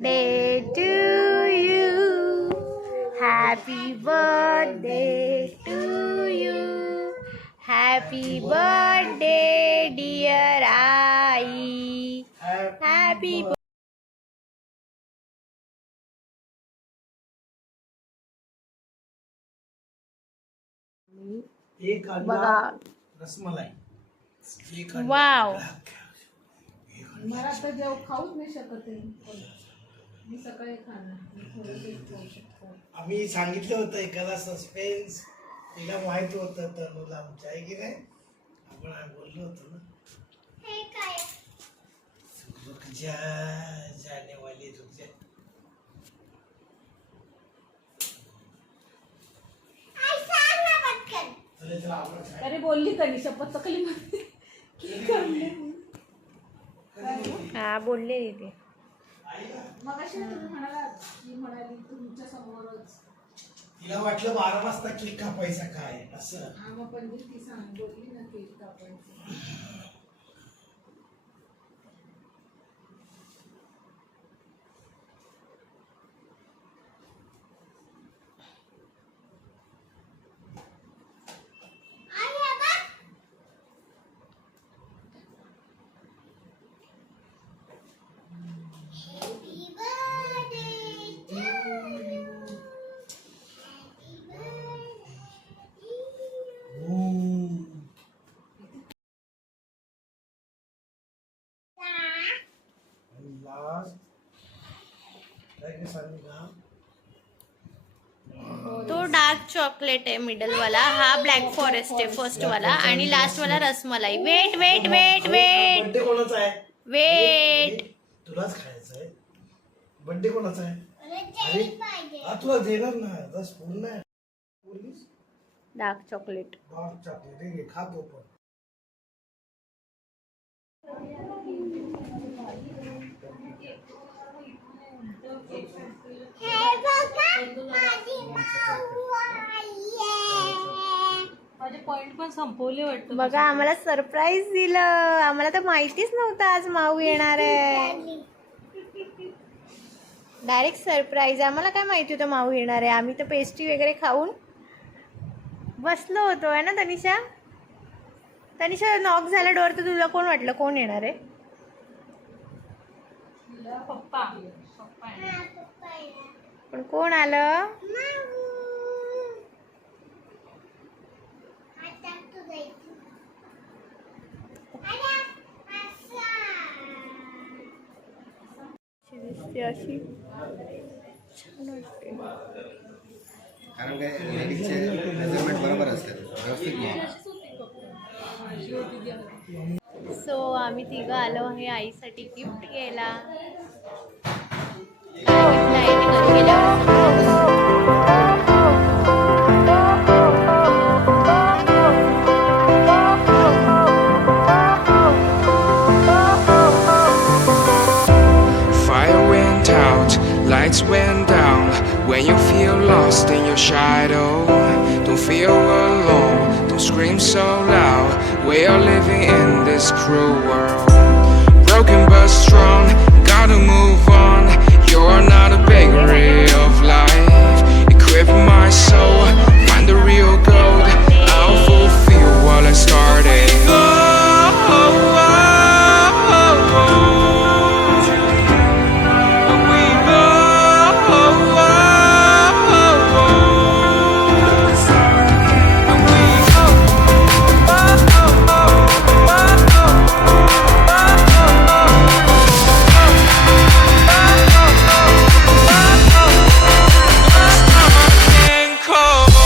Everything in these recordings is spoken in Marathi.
birthday to you. Happy birthday to you. Happy birthday dear I. Happy एक अंडा बघा. रसमलाई एक वाव. मला तर जेव खाऊच नाही शकत आहे. मी सकाळी खाणार थोडंसं खाऊ शकतो. आम्ही सांगितलं होतं एकाला सस्पेन्स तिला माहित होतं तनुला आमच्या आहे की नाही आपण बोललो होतो ना हे काय रुक जा जाने वाली रुक जा चला चला आपण खायला. अरे बोलली तरी शपथ चकली हा बोलले ते. मग अशी तुम्ही म्हणाला की म्हणाली तुमच्या समोरच तिला वाटलं 12 वाजता केक कापायचा काय असं हा मग पण ती सांग बोलली ना केक कापायचं. लास्ट काय काय सांगितलं तो डार्क चॉकलेट आहे मिडल वाला, हा ब्लॅक फॉरेस्ट आहे फर्स्ट वाला आणि लास्ट वाला rasmalai. Wait wait wait wait birthday कोणाचा आहे वेट. तुलाच खायचं आहे बर्थडे कोणाचा आहे अरे हा तुला देणार ना रस पूर्ण आहे बोललीस डार्क चॉकलेट. डार्क चॉकलेट हे खातो पण माझे पॉइंट पण संपवले वाटतं. बघा आम्हाला सरप्राईज दिलं. आम्हाला तर माहितीच नव्हतं आज माऊ येणार आहे. Direct surprise. आम्हाला काय माहिती होतं माऊ येणार आहे. आम्ही तर पेस्ट्री वगैरे खाऊन बसलो होतो आहे ना तनिषा. तनिषा नॉक झाला डोअर तर तुला कोण वाटलं कोण येणार आहे. पप्पा पप्पा आहे. पण कोण आलं. दिसते अशी छान वाटते. कारण काय लेडीजचे मेजरमेंट बरोबर असतात व्यवस्थित मॉल. सो आम्ही तिघं आलो आहे आईसाठी गिफ्ट घ्यायला. Fire went out, lights went down. When you feel lost in your shadow, don't feel alone, don't scream so loud. We are living in this cruel world. Broken but strong, gotta move on. You're not a bakery of life. Equip my soul, find the real gold. I'll fulfill what I started. Cold.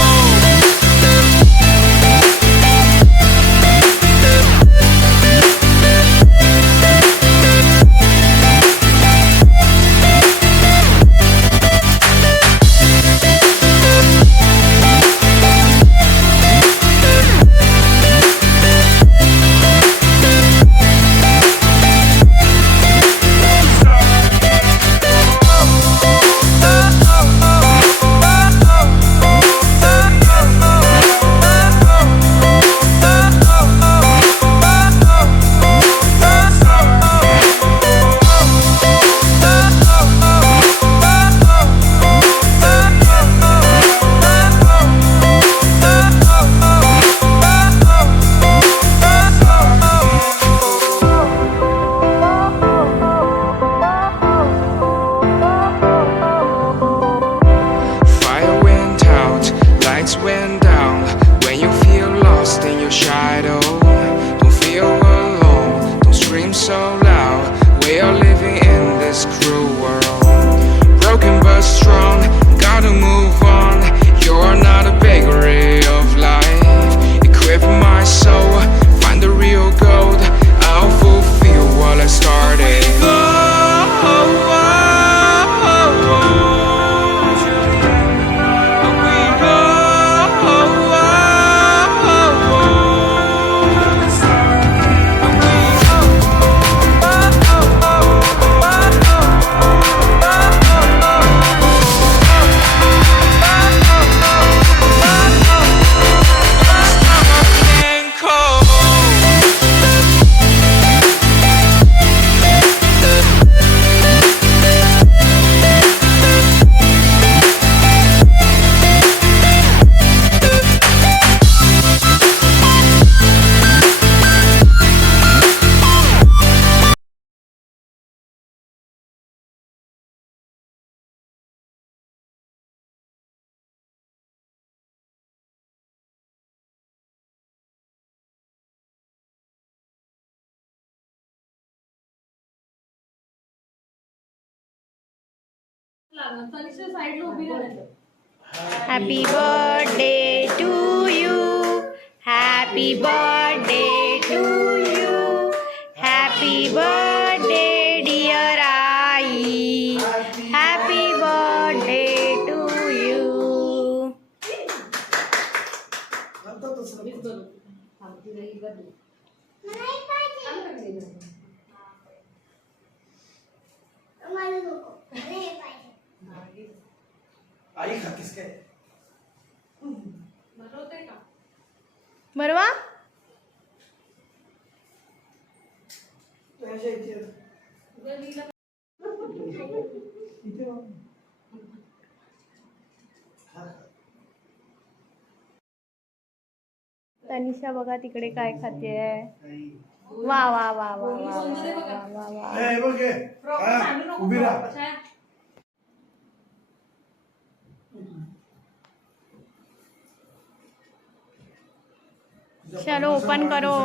लागणार. तनिषा साईडला उभी राहा. Happy birthday to you. Happy birthday to you. Happy birthday dear आई. Happy birthday to you. आता तसं मीच बरोबर. हा, तिला ही बदल. आई खातीस काय बनवते का? बरोबर. तुझ्या इथे गलीला इथे बघ. खा, खा. तनिषा बघा तिकडे काय खाते. वा वा वा वा वा वा वा वा. हे बघ हे. हा, उभी राहा. छाया. चलो ओपन करो.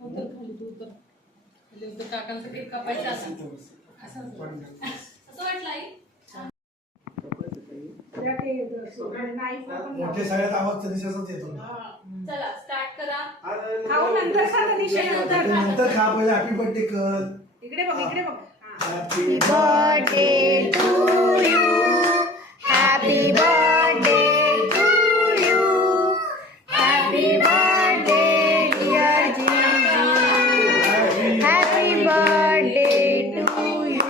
उतर खाली तू उतर. खाली उतर. काकांचा केक कापायचा आता. असं वाटलं आई? मोठे सगळ्यात आवाज तनिषाचाच येतो ना. चला स्टार्ट करा. खाऊ नंतर खा तनिषा. नंतर खा पहिले हॅपी बर्थडे कर. इकडे बघ इकडे बघ. Happy birthday to you. Happy birthday to you. Happy birthday dear जीजू. Happy birthday to you.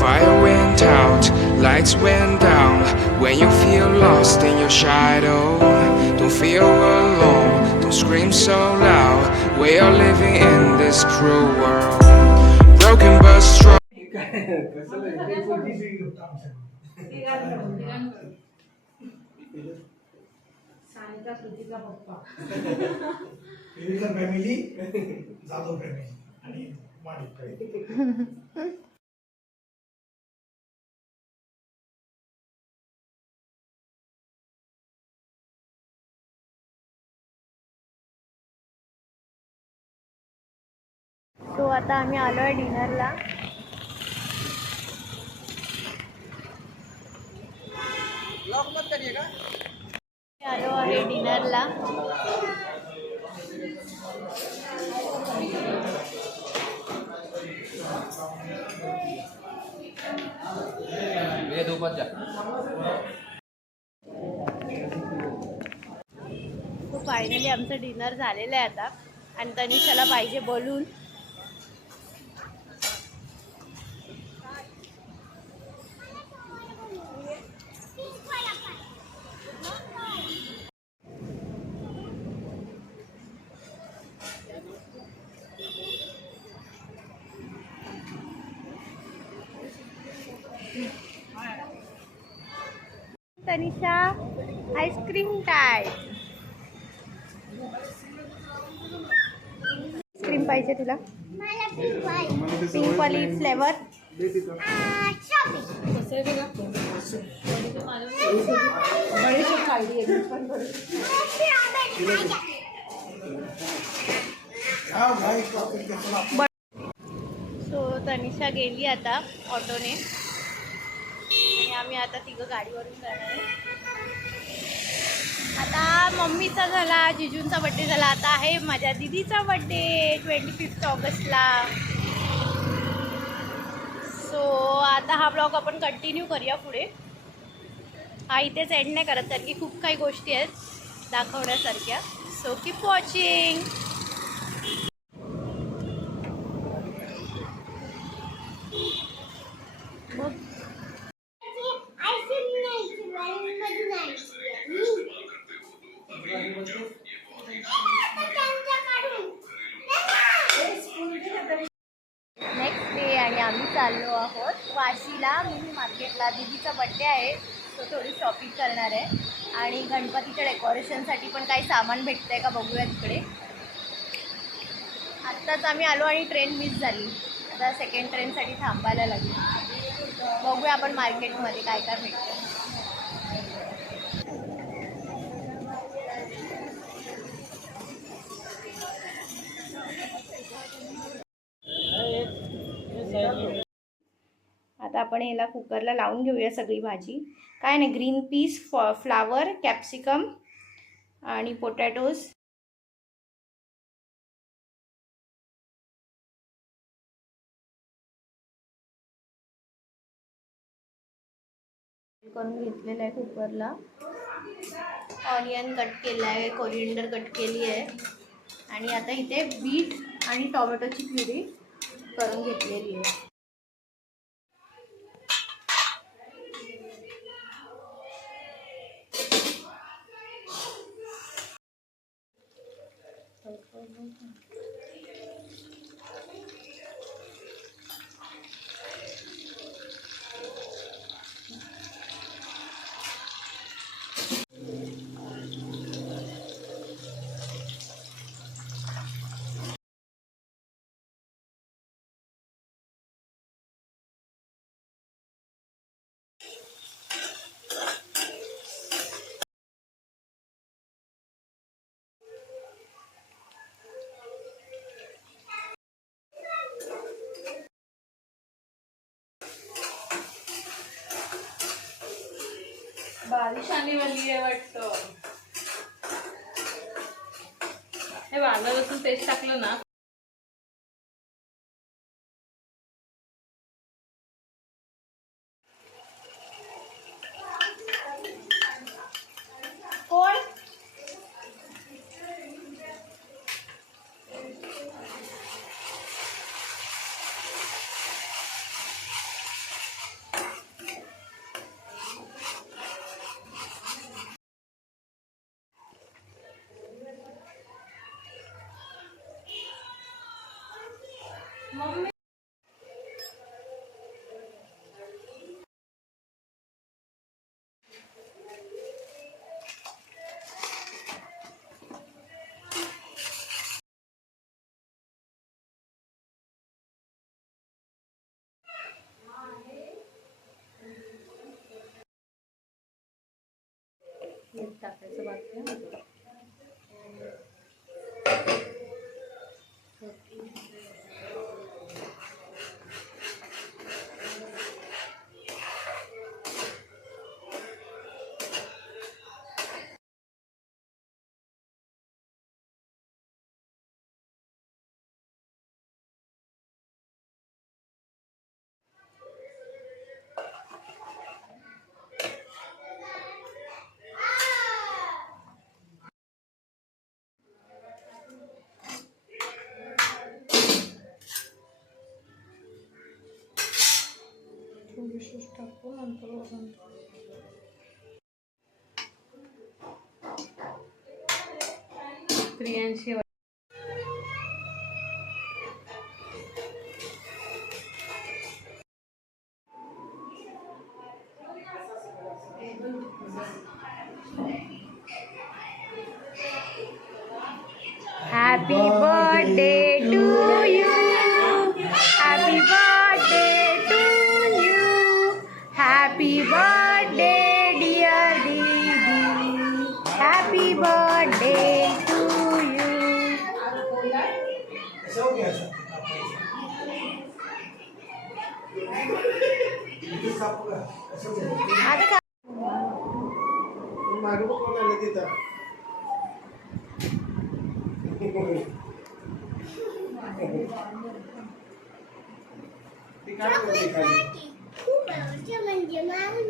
Fire went out, lights went down. When you feel lost in your shadow, don't feel alone, don't scream so loud. We are living in this cruel world, broken but strong. Sanika Kritika पप्पा. फॅमिली जाधव फॅमिली आणि माडी फॅमिली. सो आता आम्ही आलो आहे डिनरला. आलो आहे डिनरला. सो फायनली आमचं डिनर झालेलं आहे आता. आणि तनिषाला पाहिजे बोलून. Tanisha ice cream time. आईस्क्रीम पाहिजे तुला. पिंक वाली फ्लेवर. कसं आहे बघा. बडीशेप खाल्ली आहे पण बडीशेप. हा भाई कॉफी घेतला. सो तनिषा गेली आता ऑटोने. आणि आम्ही आता तिघं गाडीवरून जाणार आहे. आता मम्मीचा झाला, जिजूंचा बड्डे झाला. आता आहे माझ्या दीदीचा बड्डे 25 ऑगस्टला. सो आता हा ब्लॉग आपण कंटिन्यू करूया पुढे. हा इथेच एंड नाही करत कारण की खूप काही गोष्टी आहेत दाखवण्यासारख्या. So keep watching. चाललो आहोत वाशीला मिनी मार्केटला. दीदीचा बड्डे आहे, तो थोडी शॉपिंग करणार आहे. आणि गणपतीच्या डेकोरेशनसाठी पण काही सामान भेटतंय का बघूया तिकडे. आत्ताच आम्ही आलो आणि ट्रेन मिस झाली. आता सेकंड ट्रेनसाठी थांबायला लागली. बघूया आपण मार्केटमध्ये काय काय भेटतं. आता आपण ह्याला कुकरला लावून घेऊया सगळी भाजी. काय नाही, ग्रीन पीस, फ्लावर, कॅप्सिकम आणि पोटॅटोज. करून घेतलेलं आहे कुकरला. ऑनियन कट केलं आहे, कोरिएंडर कट केली आहे आणि आता इथे बीट आणि टोमॅटोची प्युरी करून घेतलेली आहे. बारिश आने वाली है वाटतं. हे आलं लसूण पेस्ट टाकलं ना. कोण मम्मी टाकायचं बाकी आहे. थोडीशीच टाकू नंतर वरून. Priyanshi Happy birthday to you. Happy birthday to you. Happy birthday dear Didi. Happy birthday to you. ऐसा हो गया ऐसा ये साफ होगा ऐसा हो गया. आता का मारू को कोण आलं तिथं ती काय करते खाली खूप म्हणजे मारून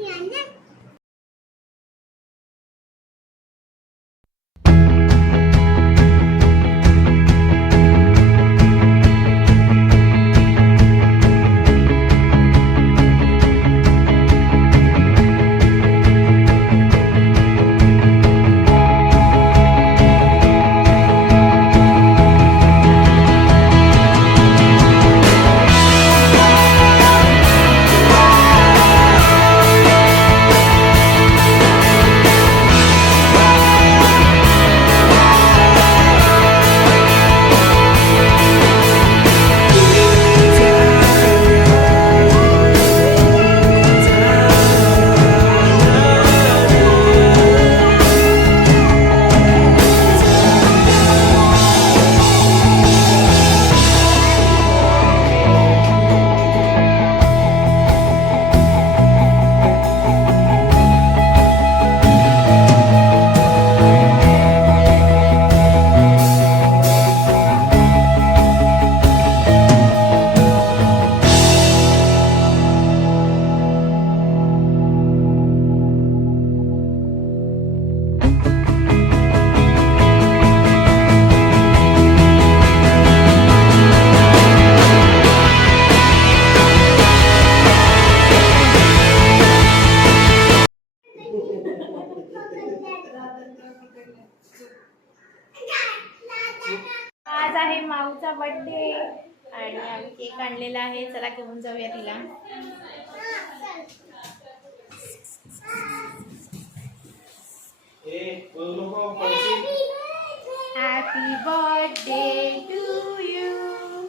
आज आहे माऊचा बर्थडे आणि आम्ही केक आणलेला आहे. चला घेऊन जाऊया तिला. Happy birthday to you.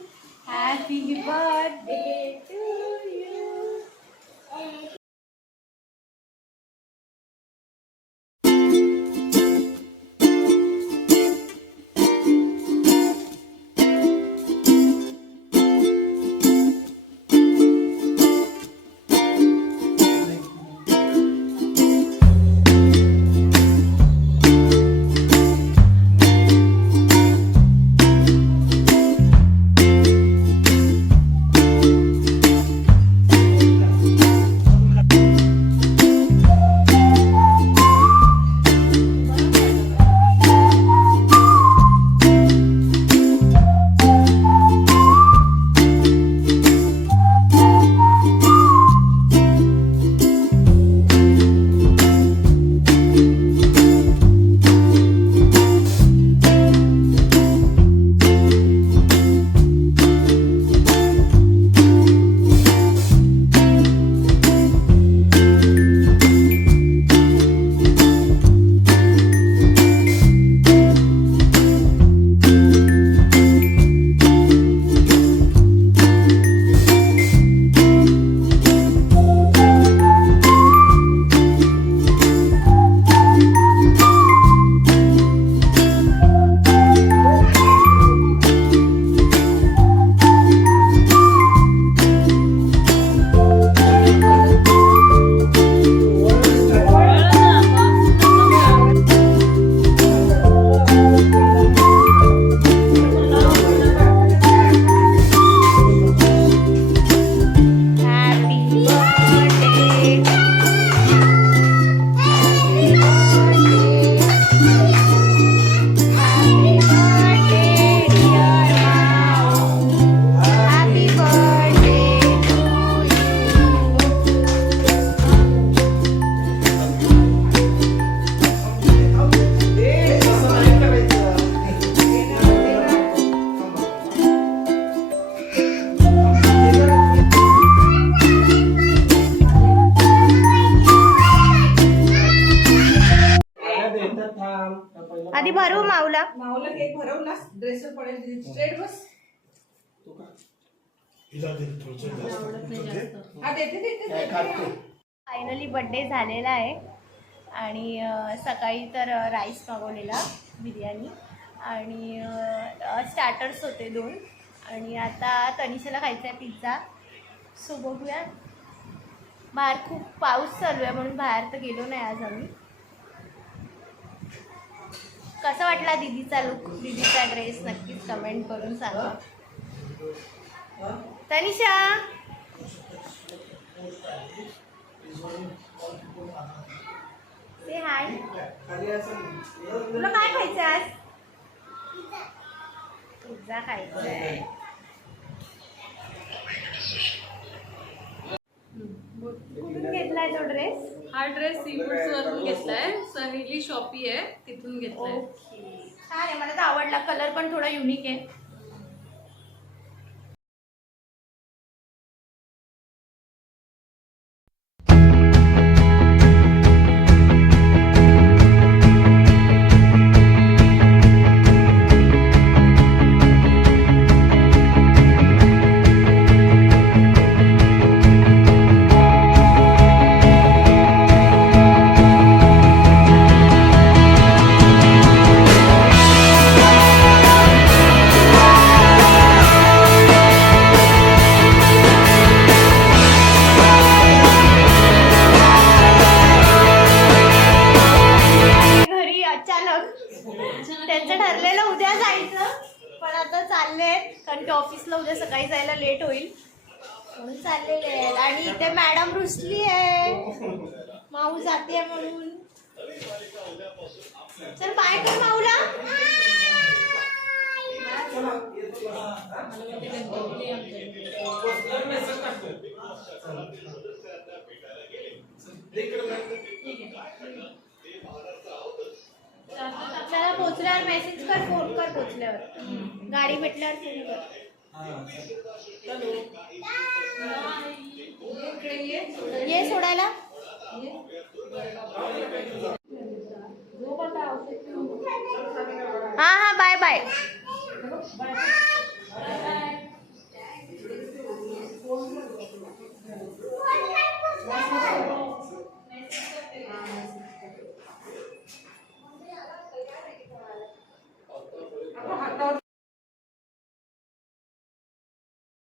Happy birthday to you. आधी भरू माऊला. माऊला केक भरवलास, ड्रेसवर पडेल, स्ट्रेट बस. हा देते. फायनली बर्थडे झालेला आहे आणि सकाळी तर राईस मागवलेला, बिर्याणी आणि स्टार्टर्स होते 2 आणि आता तनिषाला खायचा आहे पिझ्झा. सो बघूया. बाहेर खूप पाऊस चालू आहे म्हणून बाहेर तर गेलो नाही आज आम्ही. कसा वाटला दीदीचा लुक, दीदीचा ड्रेस नक्कीच कमेंट करून सांगा. तनिषा से हाय. तुला काय खायचं आज? पिझ्झा खायचा आहे. कुठून घेतलाय तो ड्रेस? हा ड्रेस सीफूड्स वरून घेतलाय. सहेली शॉपी आहे तिथून घेतलाय. ओके, छान आहे. मला तर आवडला. कलर पण थोडा युनिक आहे. त्यांचं ठरलेलं उद्या जायचं पण आता चाललेत कारण की ऑफिसला उद्या सकाळी जायला लेट होईल म्हणून चाललेले आहेत. आणि इथे मॅडम रुसली आहे माऊ जाते म्हणून. चल बाय कर माऊला. चला पोचल्यावर मेसेज कर, फोन कर पोचल्यावर. पोहोचल्यावर गाडी भेटल्यावर फोन कर. ये सोडायला. हा हा बाय बाय.